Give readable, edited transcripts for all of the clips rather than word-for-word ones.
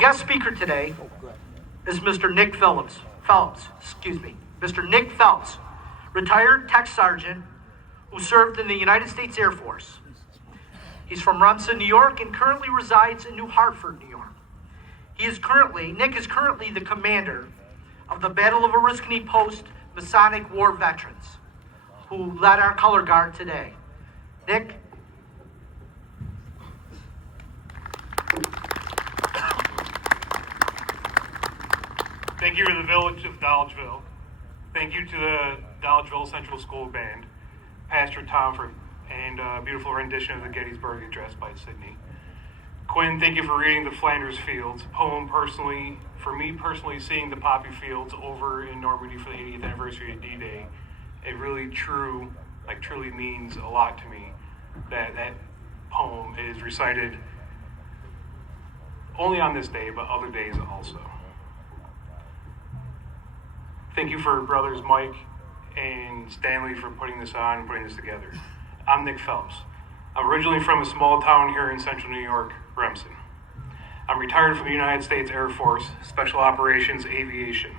Guest speaker today is Mr. Nick Phillips. Mr. Nick Phelps, retired tech sergeant who served in the United States Air Force. He's from Remsen, New York, and currently resides in New Hartford, New York. Nick is currently the commander of the Battle of Oriskany Post Masonic War Veterans, who led our color guard today. Nick? Thank you to the village of Dolgeville. Thank you to the Dolgeville Central School Band, Pastor Tom, and a beautiful rendition of the Gettysburg Address by Sydney. Quinn, thank you for reading the Flanders Fields poem. For me personally, seeing the poppy fields over in Normandy for the 80th anniversary of D-Day, it really truly means a lot to me that poem is recited only on this day, but other days also. Thank you for brothers Mike and Stanley for putting this on and putting this together. I'm Nick Phelps. I'm originally from a small town here in central New York, Remsen. I'm retired from the United States Air Force, Special Operations Aviation.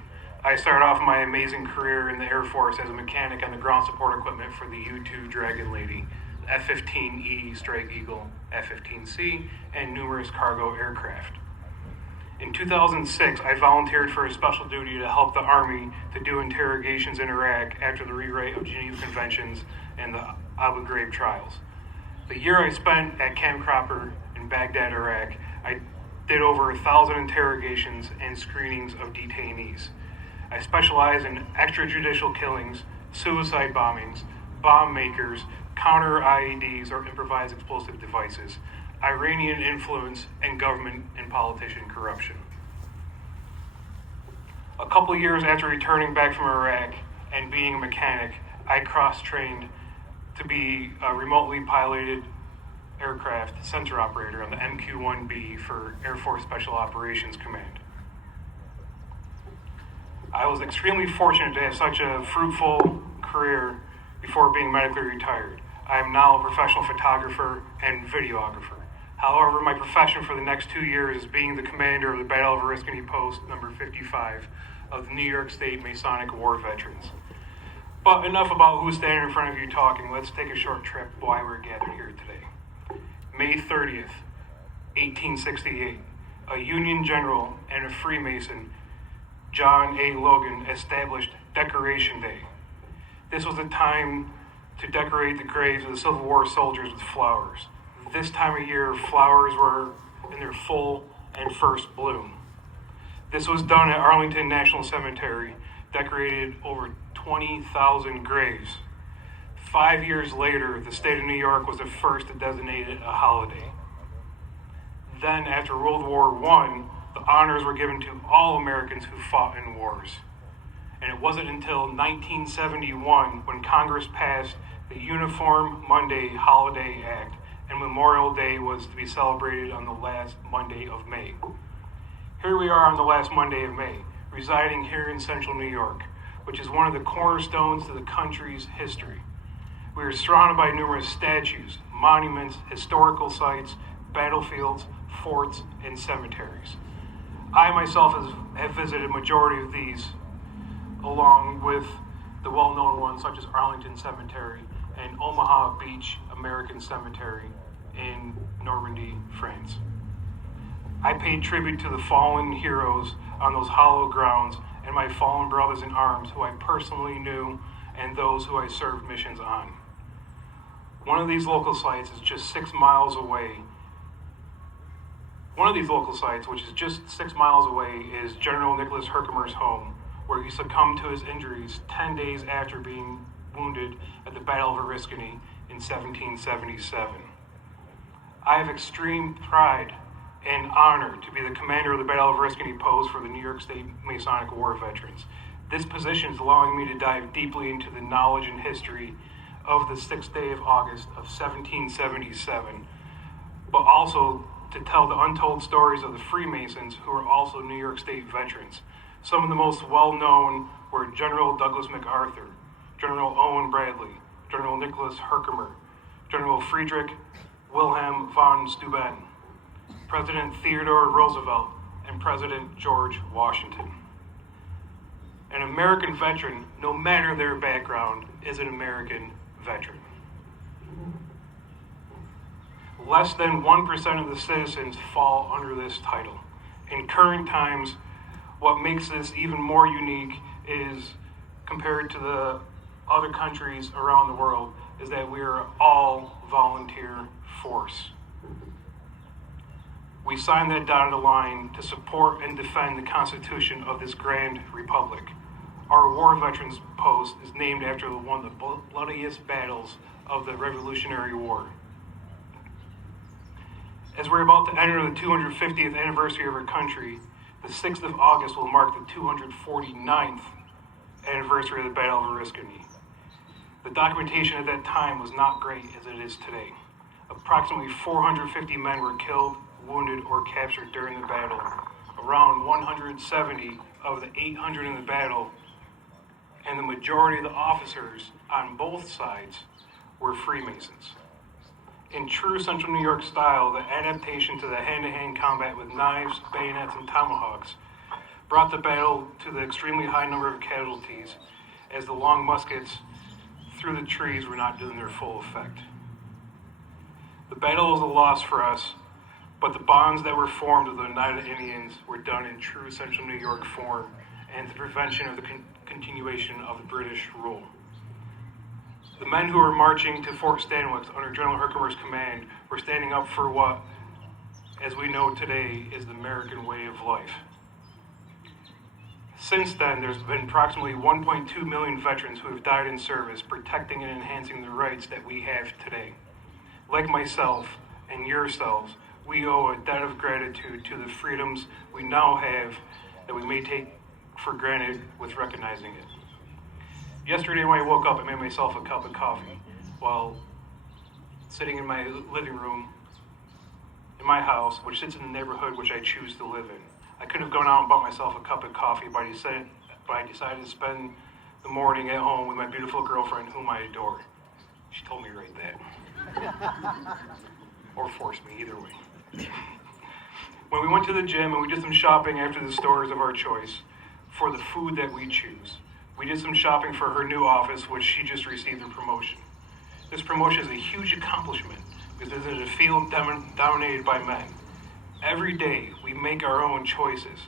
I started off my amazing career in the Air Force as a mechanic on the ground support equipment for the U-2 Dragon Lady, F-15E Strike Eagle, F-15C, and numerous cargo aircraft. In 2006, I volunteered for a special duty to help the Army to do interrogations in Iraq after the rewrite of Geneva Conventions and the Abu Ghraib trials. The year I spent at Camp Cropper in Baghdad, Iraq, I did over 1,000 interrogations and screenings of detainees. I specialize in extrajudicial killings, suicide bombings, bomb makers, counter IEDs or improvised explosive devices, Iranian influence, and government and politician corruption. A couple years after returning back from Iraq and being a mechanic, I cross-trained to be a remotely piloted aircraft center operator on the MQ-1B for Air Force Special Operations Command. I was extremely fortunate to have such a fruitful career before being medically retired. I am now a professional photographer and videographer. However, my profession for the next 2 years is being the commander of the Battle of Oriskany Post, number 55, of the New York State Masonic War Veterans. But enough about who's standing in front of you talking. Let's take a short trip why we're gathered here today. May 30th, 1868, a Union general and a Freemason, John A. Logan, established Decoration Day. This was a time to decorate the graves of the Civil War soldiers with flowers. This time of year, flowers were in their full and first bloom. This was done at Arlington National Cemetery, decorated over 20,000 graves. 5 years later, the state of New York was the first to designate it a holiday. Then, after World War I, the honors were given to all Americans who fought in wars. And it wasn't until 1971 when Congress passed the Uniform Monday Holiday Act, and Memorial Day was to be celebrated on the last Monday of May. Here we are on the last Monday of May, residing here in central New York, which is one of the cornerstones to the country's history. We are surrounded by numerous statues, monuments, historical sites, battlefields, forts, and cemeteries. I myself have visited a majority of these, along with the well-known ones such as Arlington Cemetery and Omaha Beach American Cemetery in Normandy, France. I paid tribute to the fallen heroes on those hallowed grounds and my fallen brothers in arms who I personally knew and those who I served missions on. One of these local sites, which is just 6 miles away, is General Nicholas Herkimer's home, where he succumbed to his injuries 10 days after being wounded at the Battle of Oriskany in 1777. I have extreme pride and honor to be the commander of the Battle of Oriskany Post for the New York State Masonic War Veterans. This position is allowing me to dive deeply into the knowledge and history of the 6th day of August of 1777, but also to tell the untold stories of the Freemasons who are also New York State veterans. Some of the most well-known were General Douglas MacArthur, General Owen Bradley, General Nicholas Herkimer, General Friedrich Wilhelm von Steuben, President Theodore Roosevelt, and President George Washington. An American veteran, no matter their background, is an American veteran. Less than 1% of the citizens fall under this title. In current times, what makes this even more unique is, compared to the other countries around the world, is that we are all volunteer force. We signed that dotted line to support and defend the Constitution of this grand republic. Our War Veterans Post is named after one of the bloodiest battles of the Revolutionary War. As we're about to enter the 250th anniversary of our country, the 6th of August will mark the 249th anniversary of the Battle of Oriskany. The documentation at that time was not great as it is today. Approximately 450 men were killed, wounded, or captured during the battle. Around 170 of the 800 in the battle, and the majority of the officers on both sides were Freemasons. In true Central New York style, the adaptation to the hand-to-hand combat with knives, bayonets, and tomahawks brought the battle to the extremely high number of casualties, as the long muskets through the trees were not doing their full effect. The battle was a loss for us, but the bonds that were formed with the United Indians were done in true Central New York form and the prevention of the continuation of the British rule. The men who were marching to Fort Stanwix under General Herkimer's command were standing up for what, as we know today, is the American way of life. Since then, there's been approximately 1.2 million veterans who have died in service, protecting and enhancing the rights that we have today. Like myself and yourselves, we owe a debt of gratitude to the freedoms we now have that we may take for granted with recognizing it. Yesterday when I woke up, I made myself a cup of coffee while sitting in my living room in my house, which sits in the neighborhood which I choose to live in. I could have gone out and bought myself a cup of coffee, but I decided to spend the morning at home with my beautiful girlfriend, whom I adore. She told me to write that. Or forced me, either way. When we went to the gym and we did some shopping after the stores of our choice for the food that we choose, we did some shopping for her new office, which she just received a promotion. This promotion is a huge accomplishment because it is a field dominated by men. Every day we make our own choices.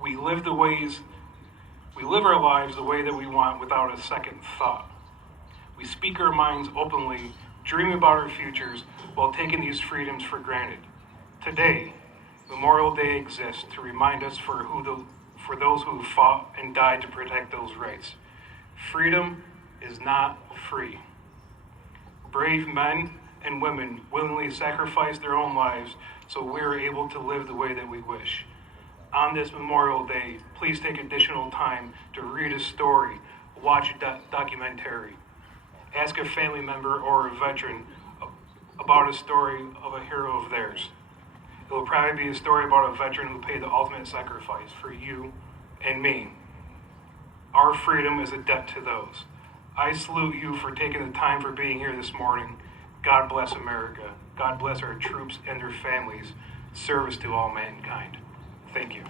We live our lives the way that we want without a second thought. We speak our minds openly, dream about our futures while taking these freedoms for granted. Today, Memorial Day exists to remind us for those who fought and died to protect those rights. Freedom is not free. Brave men and women willingly sacrifice their own lives so we're able to live the way that we wish. On this Memorial Day, please take additional time to read a story, watch a documentary, ask a family member or a veteran about a story of a hero of theirs. It will probably be a story about a veteran who paid the ultimate sacrifice for you and me. Our freedom is a debt to those. I salute you for taking the time for being here this morning. God bless America. God bless our troops and their families. Service to all mankind. Thank you.